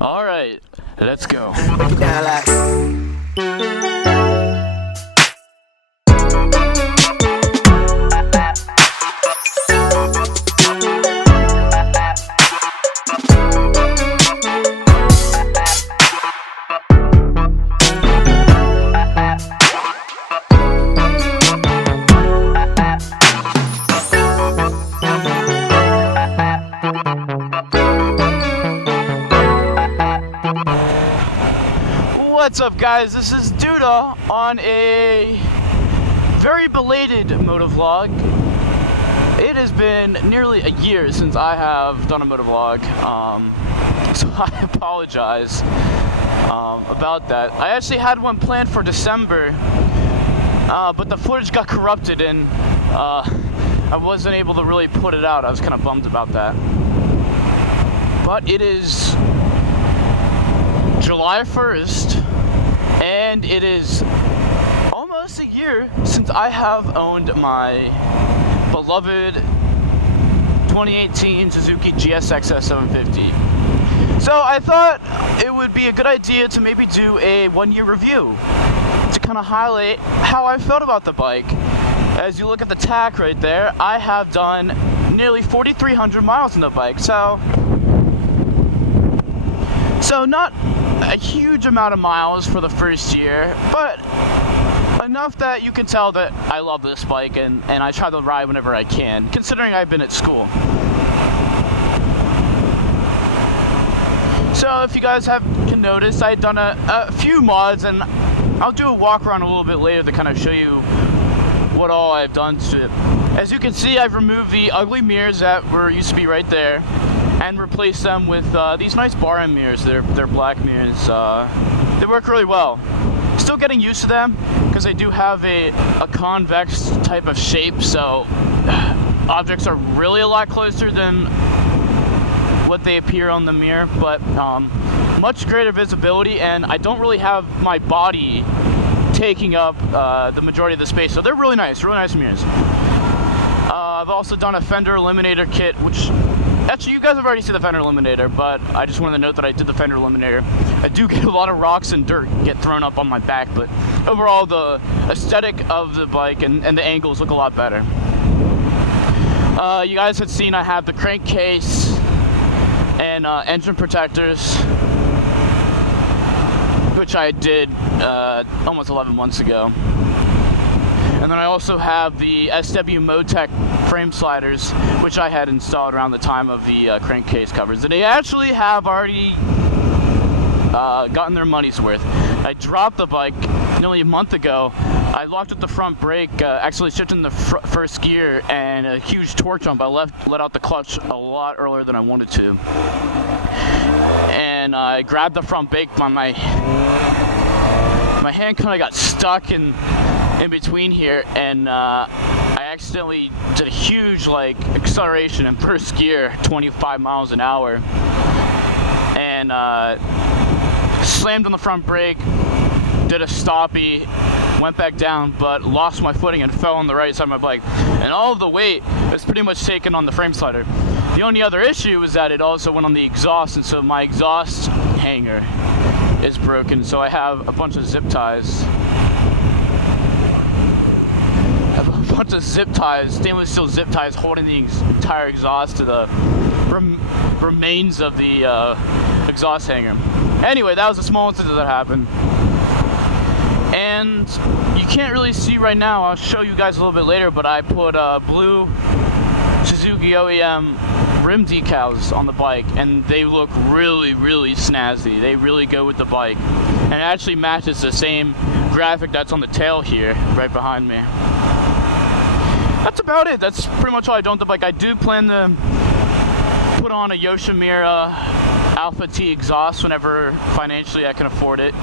Alright, let's go. What's up, guys? This is Duda on a very belated motovlog. It has been nearly a year since I have done a motovlog, so I apologize about that. I actually had one planned for December, but the footage got corrupted and I wasn't able to really put it out. I was kind of bummed about that. But it is July 1st, and it is almost a year since I have owned my beloved 2018 Suzuki GSX-S750. So I thought it would be a good idea to maybe do a one-year review to kind of highlight how I felt about the bike. As you look at the tach right there, I have done nearly 4,300 miles on the bike, so not a huge amount of miles for the first year, but enough that you can tell that I love this bike and I try to ride whenever I can, considering I've been at school. So if you guys can notice, I've done a few mods, and I'll do a walk around a little bit later to kind of show you what all I've done to it. As you can see, I've removed the ugly mirrors that used to be right there and replace them with these nice bar end mirrors. They're black mirrors. They work really well. Still getting used to them because they do have a convex type of shape, so objects are really a lot closer than what they appear on the mirror, but much greater visibility, and I don't really have my body taking up the majority of the space, so they're really nice mirrors. I've also done a fender eliminator kit, which actually, you guys have already seen the fender eliminator, but I just wanted to note that I did the fender eliminator. I do get a lot of rocks and dirt get thrown up on my back, but overall the aesthetic of the bike and the angles look a lot better. You guys have seen I have the crankcase and engine protectors, which I did almost 11 months ago. And then I also have the SW Motec frame sliders, which I had installed around the time of the crankcase covers. And they actually have already gotten their money's worth. I dropped the bike nearly a month ago. I locked up the front brake, actually shifted in the first gear, and a huge torque jump. I let out the clutch a lot earlier than I wanted to. And I grabbed the front brake by my hand kind of got stuck in between here, and I accidentally did a huge acceleration in first gear, 25 miles an hour, and slammed on the front brake, did a stoppie, went back down, but lost my footing and fell on the right side of my bike, and all of the weight was pretty much taken on the frame slider. The only other issue was that it also went on the exhaust, and so my exhaust hanger is broken, so I have a bunch of zip ties. Stainless steel zip ties holding the entire exhaust to the remains of the exhaust hanger. Anyway, that was the small incident that happened. And you can't really see right now, I'll show you guys a little bit later, but I put blue Suzuki OEM rim decals on the bike, and they look really, really snazzy. They really go with the bike. And it actually matches the same graphic that's on the tail here, right behind me. That's about it. That's pretty much all I done with the bike. I do plan to put on a Yoshimura Alpha T exhaust whenever financially I can afford it.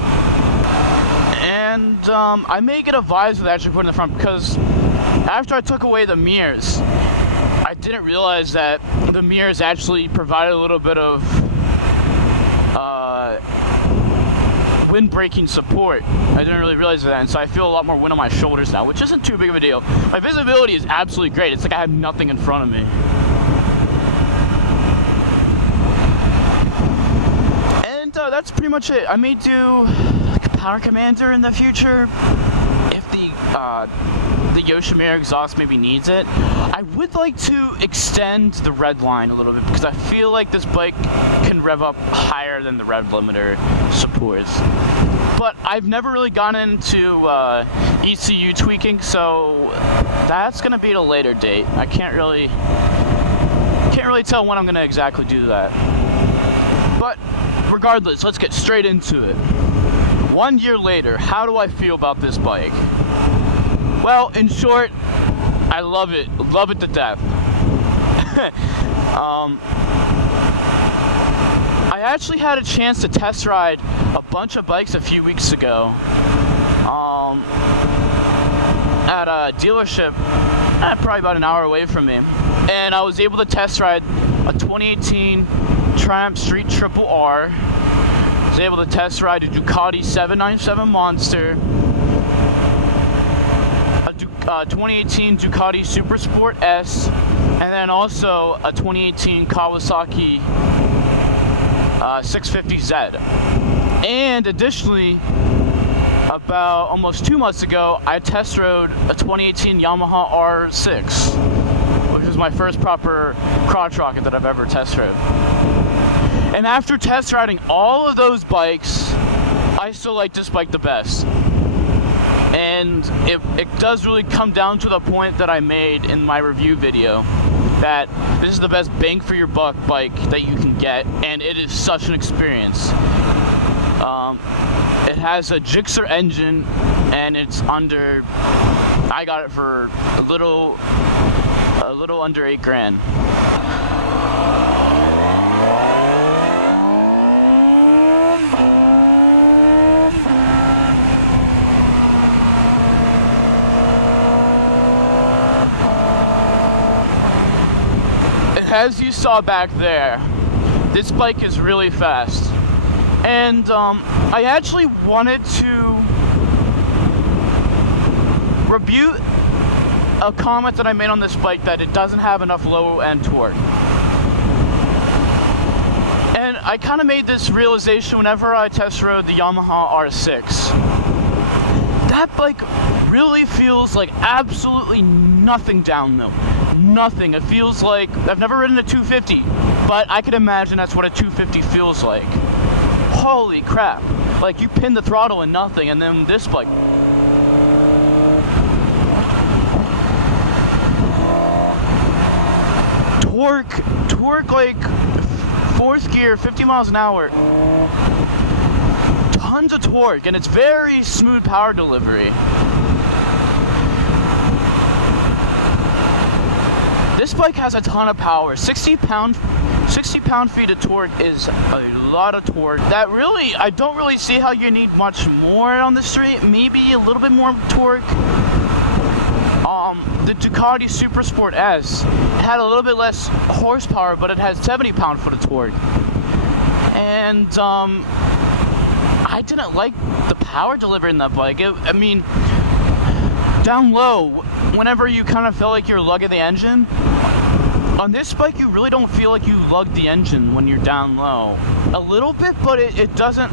And I may get a visor that I actually put in the front, because after I took away the mirrors, I didn't realize that the mirrors actually provided a little bit of wind braking support. I didn't really realize that, and so I feel a lot more wind on my shoulders now, which isn't too big of a deal. My visibility is absolutely great. It's like I have nothing in front of me. And that's pretty much it. I may do like a Power Commander in the future if the Yoshimura exhaust maybe needs it. I would like to extend the red line a little bit because I feel like this bike can rev up higher than the rev limiter supports. But I've never really gone into ECU tweaking, so that's gonna be at a later date. I can't really tell when I'm gonna exactly do that. But regardless, let's get straight into it. 1 year later, how do I feel about this bike? Well, in short, I love it to death. I actually had a chance to test ride a bunch of bikes a few weeks ago at a dealership probably about an hour away from me, and I was able to test ride a 2018 Triumph Street Triple R. I was able to test ride a Ducati 797 Monster, a 2018 Ducati Super Sport S, and then also a 2018 Kawasaki 650Z. And additionally, about almost 2 months ago, I test rode a 2018 Yamaha R6, which was my first proper crotch rocket that I've ever test rode. And after test riding all of those bikes, I still like this bike the best. And it does really come down to the point that I made in my review video, that this is the best bang for your buck bike that you can get, and it is such an experience. It has a Gixxer engine, and it's under, I got it for a little under $8,000. As you saw back there, this bike is really fast, and I actually wanted to rebuke a comment that I made on this bike that it doesn't have enough low end torque. And I kind of made this realization whenever I test rode the Yamaha R6. That bike really feels like absolutely nothing downhill. Nothing. It feels like, I've never ridden a 250, but I could imagine that's what a 250 feels like. Holy crap. Like, you pin the throttle and nothing, and then this bike. Torque like fourth gear, 50 miles an hour. Tons of torque, and it's very smooth power delivery. This bike has a ton of power. 60 pound-feet of torque is a lot of torque. That really, I don't really see how you need much more on the street. Maybe a little bit more torque. The Ducati Super Sport S had a little bit less horsepower, but it has 70 pound-foot of torque. And I didn't like the power delivery in that bike. I mean, down low, whenever you kind of feel like you're lugging the engine, on this bike you really don't feel like you lug the engine when you're down low. A little bit, but it doesn't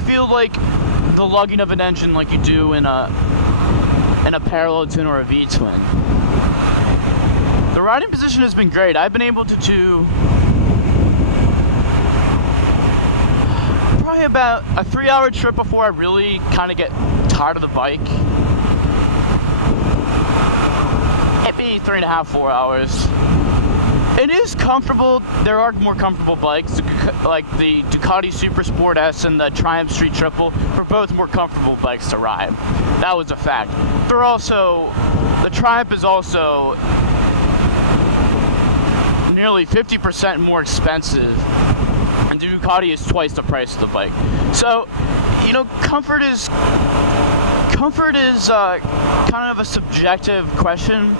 feel like the lugging of an engine like you do in a parallel twin or a V-twin. The riding position has been great. I've been able to do probably about a 3-hour trip before I really kind of get tired of the bike. Maybe 3.5, 4 hours. It is comfortable. There are more comfortable bikes, like the Ducati Super Sport S and the Triumph Street Triple, were both more comfortable bikes to ride. That was a fact. The Triumph is also nearly 50% more expensive, and the Ducati is twice the price of the bike. So, you know, comfort is kind of a subjective question,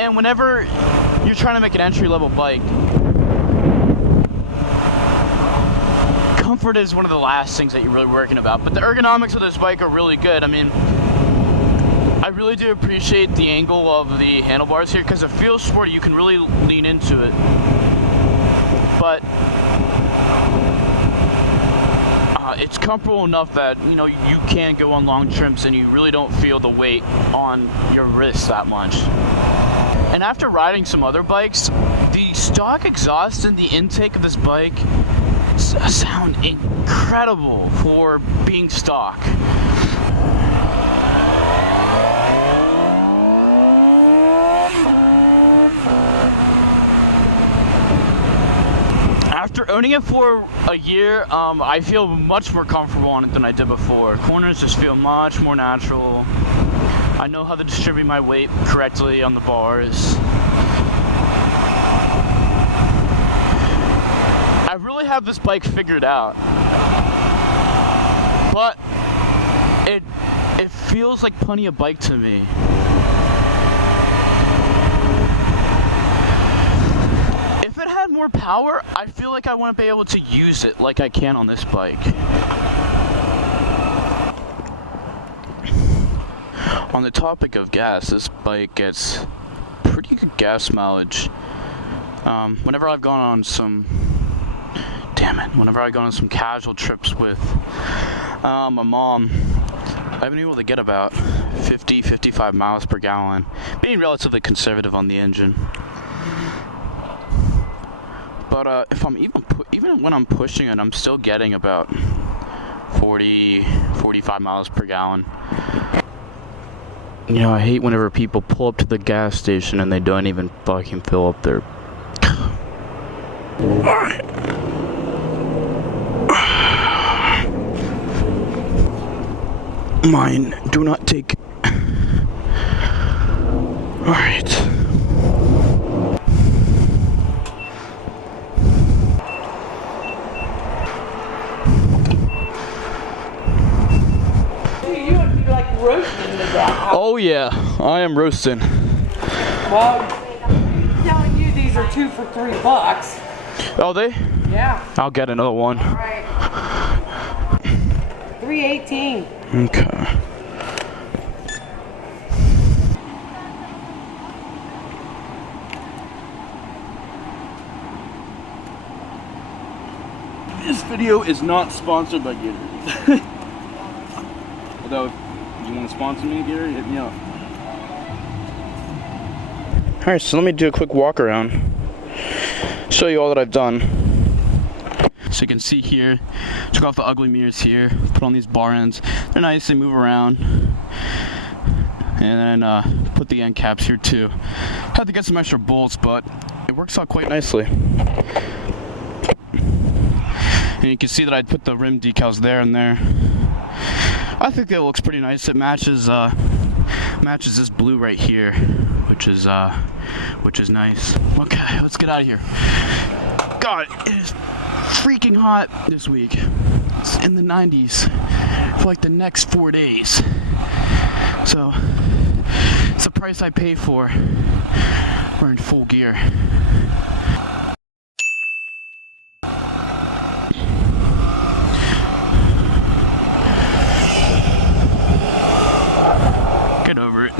and whenever you're trying to make an entry-level bike, comfort is one of the last things that you're really working about. But the ergonomics of this bike are really good. I mean, I really do appreciate the angle of the handlebars here because it feels sporty. You can really lean into it. But comfortable enough that, you know, you can go on long trips and you really don't feel the weight on your wrist that much. And after riding some other bikes, the stock exhaust in the intake of this bike sound incredible for being stock. After owning it for a year, I feel much more comfortable on it than I did before. Corners just feel much more natural. I know how to distribute my weight correctly on the bars. I really have this bike figured out, but it feels like plenty of bike to me. If it had more power, I feel like I wouldn't be able to use it like I can on this bike. On the topic of gas, this bike gets pretty good gas mileage. Whenever I've gone on some casual trips with my mom, I've been able to get about 50-55 miles per gallon, being relatively conservative on the engine. But if I'm even when I'm pushing it, I'm still getting about 40-45 miles per gallon. You know, I hate whenever people pull up to the gas station and they don't even fucking fill up their... Alright. Mine, do not take... Alright. Roasting to death. Oh yeah, I am roasting. Well, I'm telling you, these are 2 for $3. Oh, they? Yeah. I'll get another one. All right. $3.18. Okay. This video is not sponsored by Gatorade. Although, if you want to sponsor me, Gary, hit me up. Alright, so let me do a quick walk around. Show you all that I've done. So you can see here, took off the ugly mirrors here, put on these bar ends. They're nice, they move around. And then put the end caps here too. Had to get some extra bolts, but it works out quite nicely. And you can see that I put the rim decals there and there. I think that looks pretty nice. It matches this blue right here, which is nice. Okay, let's get out of here. God, it is freaking hot this week. It's in the 90s for like the next 4 days. So it's the price I pay for wearing full gear. Get over it.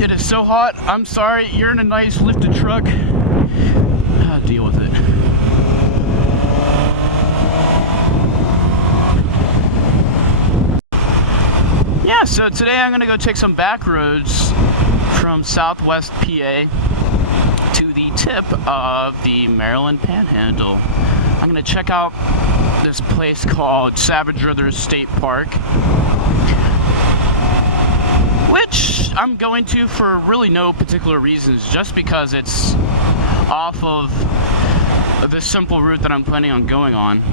It is so hot. I'm sorry. You're in a nice lifted truck. Deal with it. Yeah, so today I'm going to go take some back roads from southwest PA to the tip of the Maryland Panhandle. I'm going to check out this place called Savage Brothers State Park, which I'm going to for really no particular reasons, just because it's off of the simple route that I'm planning on going on. So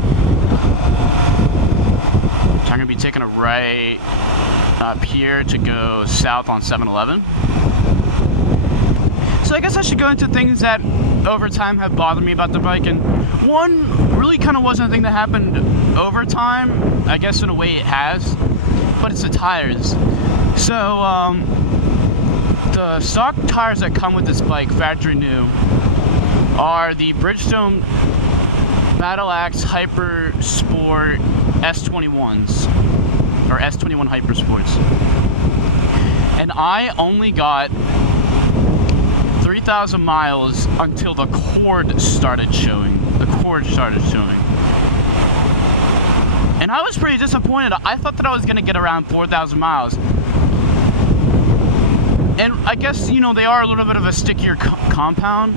I'm going to be taking a right up here to go south on 711. So I guess I should go into things that over time have bothered me about the bike, and one really kind of wasn't a thing that happened over time. I guess in a way it has, but it's the tires. So the stock tires that come with this bike, factory new, are the Bridgestone Battle Axe Hyper Sport S21s. or S21 Hypersports. And I only got 3,000 miles until the cord started showing. And I was pretty disappointed. I thought that I was going to get around 4,000 miles. And I guess, you know, they are a little bit of a stickier compound.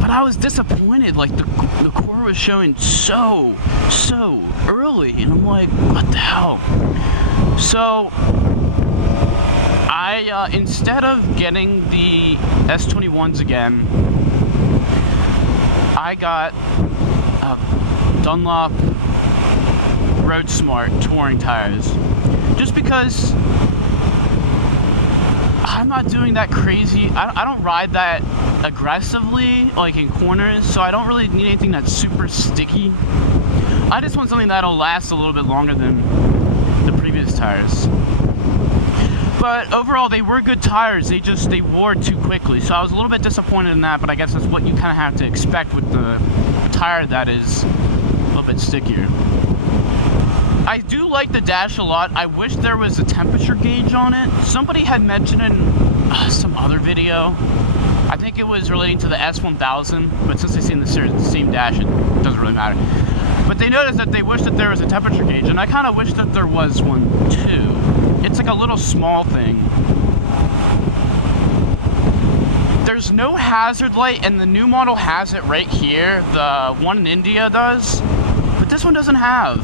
But I was disappointed. Like, the core was showing so early. And I'm like, what the hell? So, I, instead of getting the S21s again, I got Dunlop Road Smart touring tires. Just because I'm not doing that crazy, I don't ride that aggressively, like in corners, so I don't really need anything that's super sticky. I just want something that'll last a little bit longer than the previous tires. But overall, they were good tires, they wore too quickly, so I was a little bit disappointed in that, but I guess that's what you kind of have to expect with the tire that is a little bit stickier. I do like the dash a lot. I wish there was a temperature gauge on it. Somebody had mentioned in some other video, I think it was relating to the S1000, but since they've seen the same dash, it doesn't really matter. But they noticed that they wish that there was a temperature gauge, and I kind of wish that there was one too. It's like a little small thing. There's no hazard light, and the new model has it right here. The one in India does, but this one doesn't have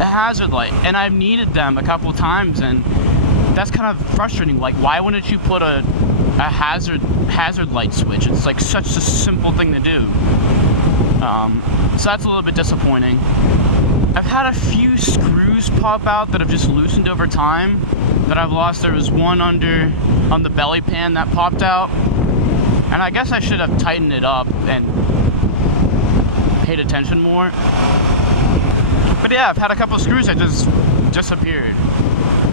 a hazard light, and I've needed them a couple times, and that's kind of frustrating. Like, why wouldn't you put a hazard light switch? It's like such a simple thing to do. So that's a little bit disappointing. I've had a few screws pop out that have just loosened over time that I've lost. There was one on the belly pan that popped out, and I guess I should have tightened it up and paid attention more. But yeah, I've had a couple of screws that just disappeared.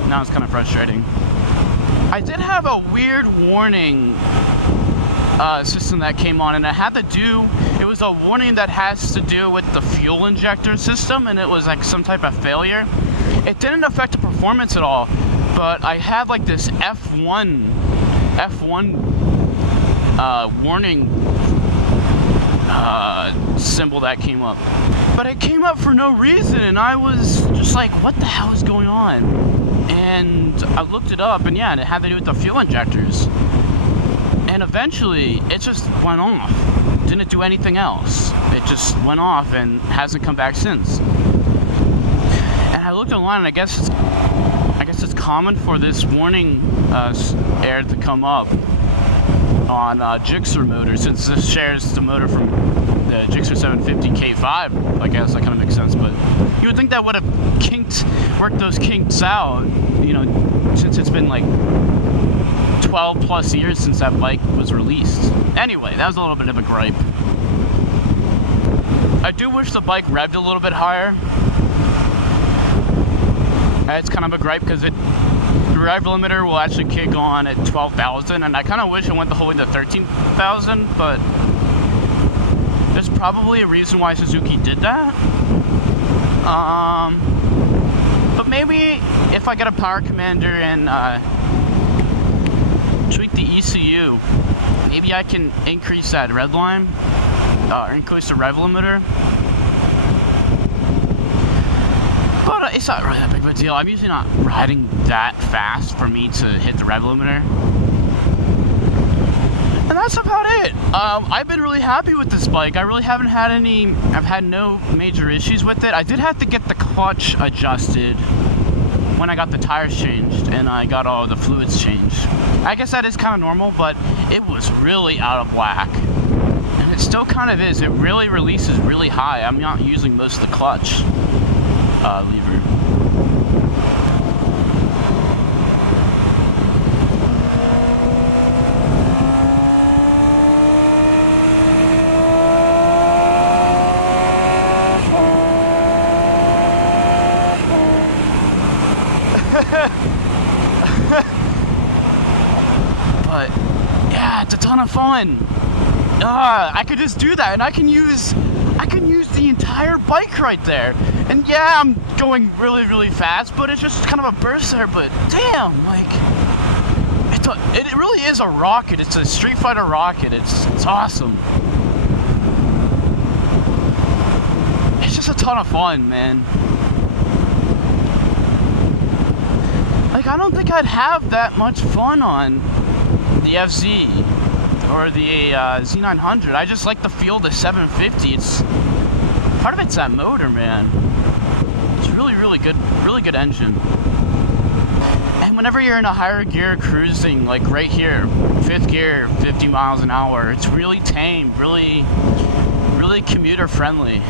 Now it's kind of frustrating. I did have a weird warning system that came on, and it was a warning that has to do with the fuel injector system, and it was like some type of failure. It didn't affect the performance at all, but I had like this F1 warning symbol that came up. But it came up for no reason, and I was just like, what the hell is going on? And I looked it up, and yeah, it had to do with the fuel injectors. And eventually, it just went off. Didn't do anything else. It just went off and hasn't come back since. And I looked online, and I guess it's common for this warning error to come up on Gixxer motors, since this shares the motor from the Gixxer 750 K5. I guess that kind of makes sense, but you would think that would have worked those kinks out, you know, since it's been like 12 plus years since that bike was released. Anyway, that was a little bit of a gripe. I do wish the bike revved a little bit higher. It's kind of a gripe because the rev limiter will actually kick on at 12,000, and I kind of wish it went the whole way to 13,000, but there's probably a reason why Suzuki did that. But maybe if I get a power commander and tweak the ECU, maybe I can increase that red line, or increase the rev limiter. But it's not really that big of a deal. I'm usually not riding that fast for me to hit the rev limiter. And that's about it. I've been really happy with this bike. I really haven't had I've had no major issues with it. I did have to get the clutch adjusted when I got the tires changed and I got all the fluids changed. I guess that is kind of normal, but it was really out of whack. And it still kind of is. It really releases really high. I'm not using most of the clutch lever. But yeah, it's a ton of fun. I could just do that, and I can use the entire bike right there. And yeah, I'm going really, really fast, but it's just kind of a burst there, but damn, like, it really is a rocket. It's a Street Fighter rocket. It's awesome. It's just a ton of fun, man. Like, I don't think I'd have that much fun on the FZ or the Z900. I just like the feel of the 750. It's part of it's that motor, man. It's really, really good engine. And whenever you're in a higher gear cruising, like right here, 5th gear, 50 miles an hour, it's really tame, really commuter friendly.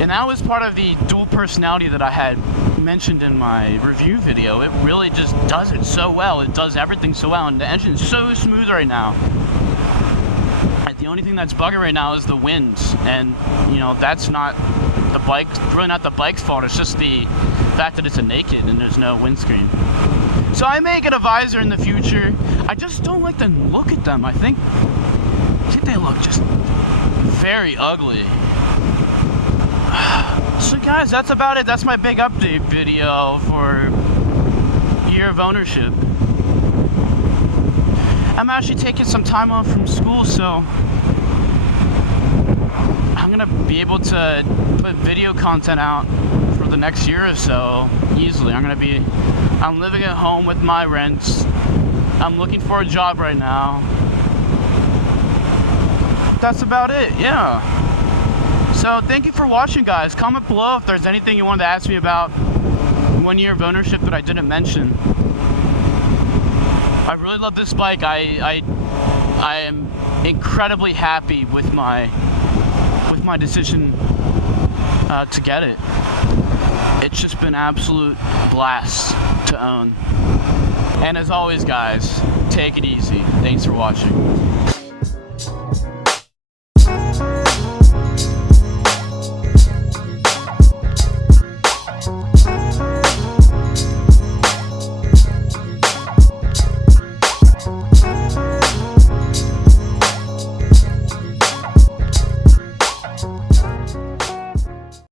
And that was part of the dual personality that I had mentioned in my review video. It really just does it so well. It does everything so well, and the engine's so smooth right now. And the only thing that's bugging right now is the wind, and you know, that's not the bike, really not the bike's fault. It's just the fact that it's a naked and there's no windscreen. So I may get a visor in the future. I just don't like to look at them. I think they look just very ugly. So guys, that's about it. That's my big update video for year of ownership. I'm actually taking some time off from school, so I'm gonna be able to put video content out for the next year or so easily. I'm living at home with my rents. I'm looking for a job right now. That's about it, yeah. So thank you for watching, guys. Comment below if there's anything you wanted to ask me about 1 year of ownership that I didn't mention. I really love this bike. I am incredibly happy with my decision to get it. It's just been absolute blast to own. And as always, guys, take it easy. Thanks for watching.